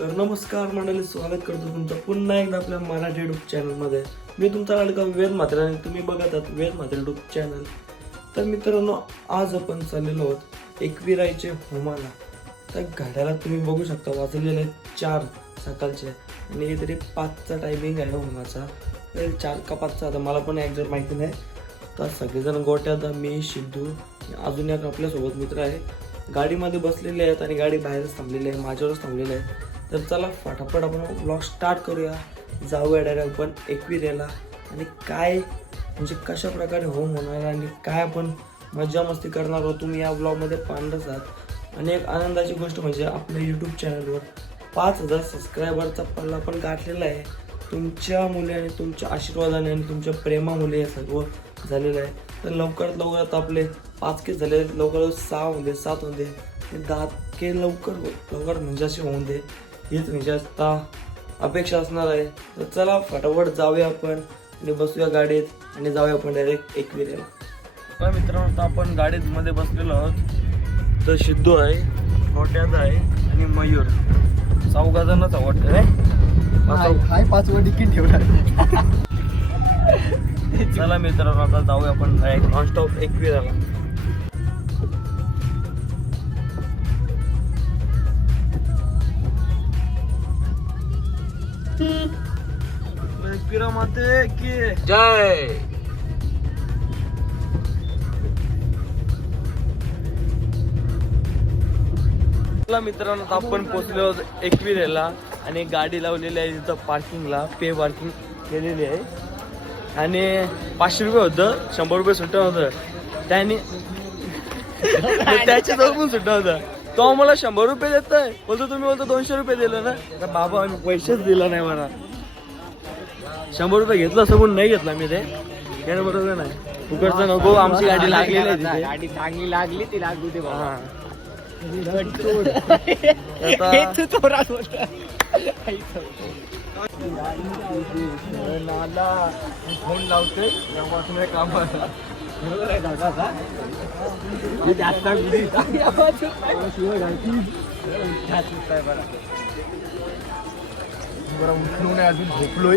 तर नमस्कार मंडळी स्वागत करतो तुमचं पुन्हा एकदा आपल्या मराठी डूब चॅनलमध्ये मी तुमचा लाडका वेद म्हात्रे आणि तुम्ही बघत आहात वेद म्हात्रे युट्यूब चॅनल तर मित्रांनो आज आपण चाललेलो आहोत एकविरायचे होमाला त्या घड्याला तुम्ही बघू शकता वाजलेले चार सकाळचे आणि तरी पाचचा टायमिंग आहे होमाचा तर चार का पाचचा आता मला पण एक्झॅक्ट माहिती नाही. तर सगळेजण गोट्यात मी सिद्धू अजून एक आपल्यासोबत मित्र आहे. गाडीमध्ये बसलेले आहेत आणि गाडी बाहेरच थांबलेली आहे माझ्यावरच थांबलेली आहे. तर चला फटाफट आपण ब्लॉग स्टार्ट करूया. जाऊया डायरेक्ट आपण एकविरेला. आणि काय म्हणजे कशा प्रकारे होम होणार आणि काय आपण मजा मस्ती करणार आहोत तुम्ही या ब्लॉगमध्ये पाहणारच आहात. आणि एक आनंदाची गोष्ट म्हणजे आपल्या यूट्यूब चॅनलवर पाच हजार सबस्क्रायबरचा पल्ला पण गाठलेला आहे. तुमच्या मुले आणि तुमच्या आशीर्वादाने आणि तुमच्या प्रेमामुळे हे सर्व झालेलं आहे. तर लवकरात लवकरात आपले पाच के झाले लवकर सहा होऊन दे सात होऊन दे ते दहा के लवकर लवकर म्हणजे असे होऊन दे. हीच म्हणजे आता अपेक्षा असणार आहे. तर चला फटाफट जाऊया आपण आणि बसूया गाडीत आणि जाऊया आपण डायरेक्ट एकविरेला तर मित्रांनो आता आपण गाडीत मध्ये बसलेलो आहोत. तर सिद्धू आहे मोठ्याचा आहे आणि मयूर. चौघा जणच वाटतं रे पाच- हाय पाचवं तिकीट ठेवणार. चला मित्रांनो आता जाऊया आपण नॉनस्टॉप एकविराला. माते की जय! चला मित्रांनो आपण पोचलो एकविरेला आणि गाडी लावलेली आहे तिथं पार्किंगला पे पार्किंग केलेली आहे. आणि पाचशे रुपये होतं शंभर रुपये सुट्ट होतं. त्याने त्याच्याजवळ पण सुट्ट होतं तो आम्हाला शंभर रुपये देतोय. बोलतो तुम्ही बोलतो दोनशे रुपये दिलं ना? तर बाबा आम्ही पैसेच दिला नाही मला शंभर रुपये घेतलं असं पण नाही घेतला मी ते त्याने बरोबर नाही फुकटचं नको आमची गाडी तिथे गाडी चांगली लागली ती लागू दे बाबा हा. हे तू चोरा नाला फोन काम हे बरं बरं उठलो नाही अजून झोपलोय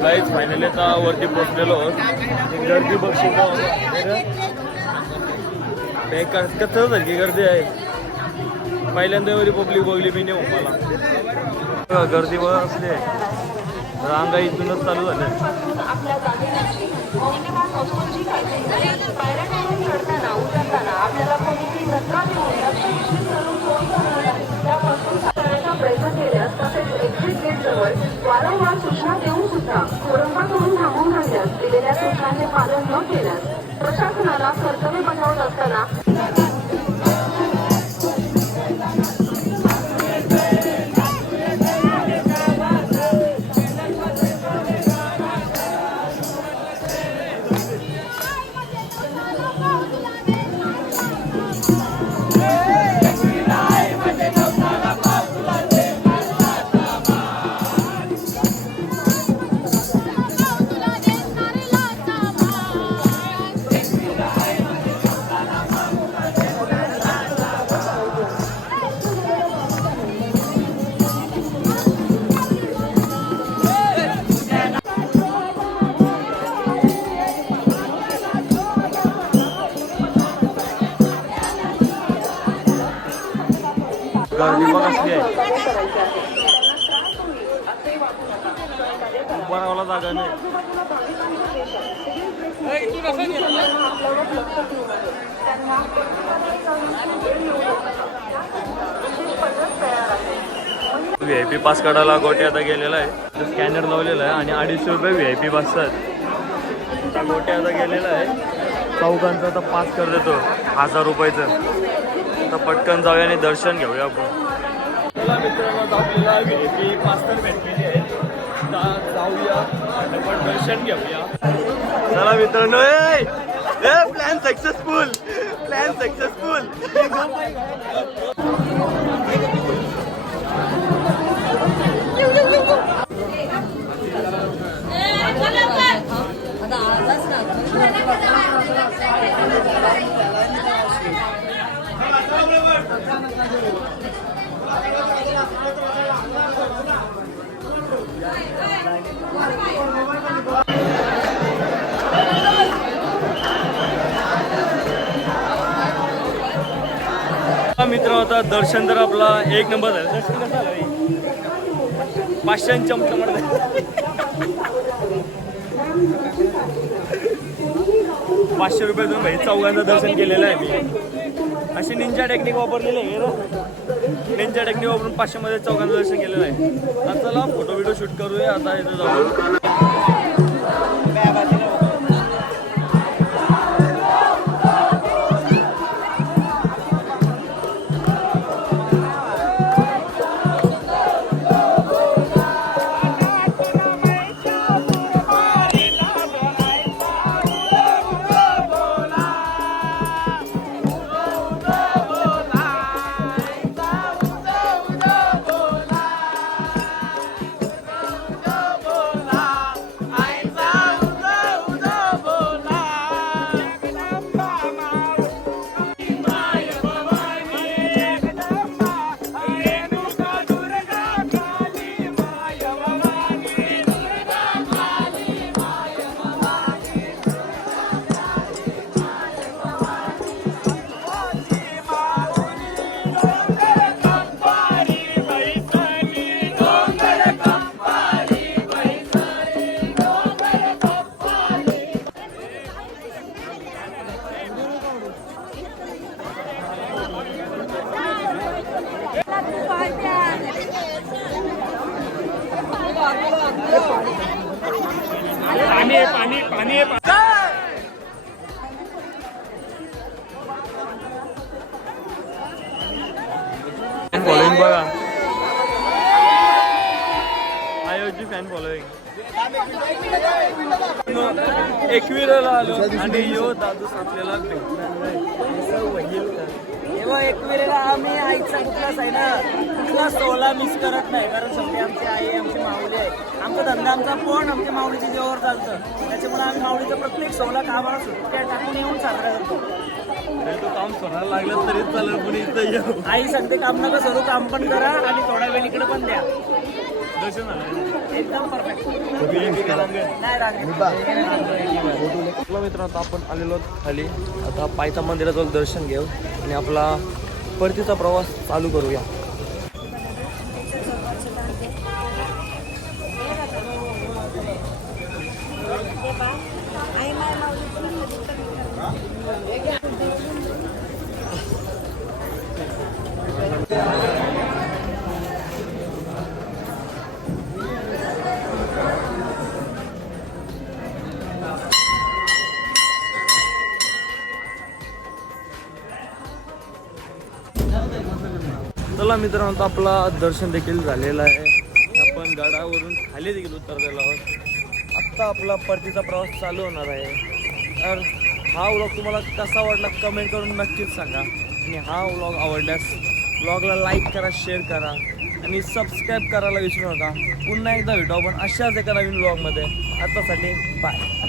काहीच फायनली आता वरती पोहोचलेलो गर्दी बघशील का? कसं सारखी गर्दी आहे. पहिल्यांदा एवढी पब्लिक बघली मी नेऊ हो, मला. गर्दी बघ असली आहे. रांगा इथूनच चालू झाल्या. उभारावाला जागा नाही. व्ही आय पी पास काढायला गोटे आता गेलेला आहे. स्कॅनर लावलेला आहे आणि अडीचशे रुपये व्ही आय पी पास आहेत. आता गोटे आता गेलेला आहे. चौघांचा आता पास कर देतो. हजार रुपयाचं. तर पटकन जाऊया आणि दर्शन घेऊया आपण. मित्रांनो आपल्याला व्ही मास्तर भेटलेली आहे. आणि आपण दर्शन घेऊया चला मित्रांनो प्लॅन सक्सेसफुल प्लॅन सक्सेसफुल मित्र होता दर्शन तर आपला एक नंबर झाला. दर्शन कसं झालं? पाचशे चमचमड पाचशे रुपये भाई चौघांचं दर्शन केलेलं आहे. मी अशी निंजा टेक्निक वापरलेली आहे ना. निंजा टेक्निक वापरून पाचशे मध्ये चौघांचं दर्शन केलेलं आहे. आता चला फोटो व्हिडिओ शूट करूया. आता इथं जाऊ. बघा. आयोजी फॅन फॉलोईंग एकविराला आलो आणि यो दादूस आपल्याला भेटणार नाही आम्ही आईचा कुठलाच आहे ना कुठला सोहळा मिस करत नाही. कारण सगळे आमची आई आमची माऊली आहे. आमचा धंदा आमचा पण आमच्या माऊलीच्या जेवर चालतं? त्याच्यामुळे आम्ही माऊलीचा प्रत्येक सोहळा कामाला सुट्ट्या टाकून येऊन साजरा करतो. तो काम सोडायला लागलं तरी चालेल पण इथं येऊ. आई सांगते काम नका करू काम पण करा आणि थोडा वेळ इकडे पण द्या. दर्शन आलं एकदम परफेक्ट आपलं नाही रांगेत मित्रांनो आता आपण आलेलो आहोत खाली. आता पायथा मंदिराजवळ दर्शन घेऊ आणि आपला परतीचा प्रवास चालू करूया. चला मित्रांनो आपला दर्शन देखील झालेलं आहे. आपण गडावरून खाली देखील उतरलेलो आहोत. आत्ता आपला परतीचा प्रवास चालू होणार आहे. तर हा व्लॉग तुम्हाला कसा वाटला कमेंट करून नक्कीच सांगा. आणि हा व्लॉग आवडल्यास व्लॉगला लाईक करा शेअर करा आणि सबस्क्राईब करायला विसरू नका. पुन्हा एकदा भेटू आपण अशाच एका नवीन व्लॉगमध्ये. आत्तासाठी बाय.